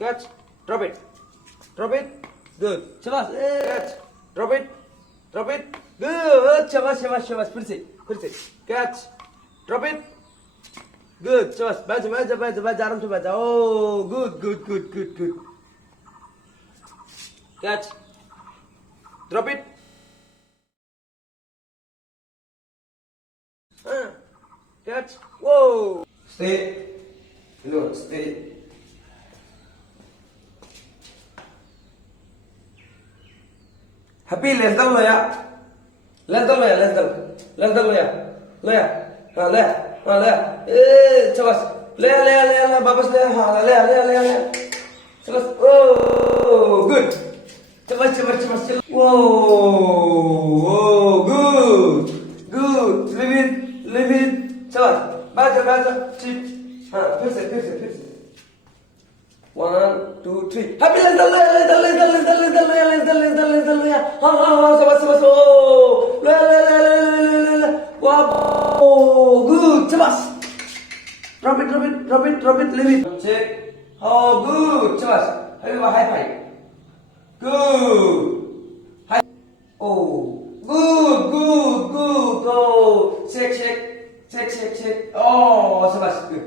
Catch. Drop it. Drop it. Good. शाबाश. Catch. Drop it. Drop it. Good. शाबाश शाबाश शाबाश. फिर से. Catch. Drop it. Good. शाबाश. बैठ आराम से बैठ. Oh, good. Catch. Drop it. Catch. Whoa. Stay. Look, stay. Happy, less than loya. Less than loya. Loya. Chavas. Le. Babas le. Le. Chavas. Oh, good. Chavas. Whoa, good. Leave it. Chavas. Baja. Chip. फिर से. 1, 2, 3. Happy, less than loya. शाबाश. ले. Wow, good. शाबाश. Drop it. Leave it. Check. Oh, good. शाबाश. High five. Good. High. Oh, good. Oh, shake. Oh, शाबाश. Good.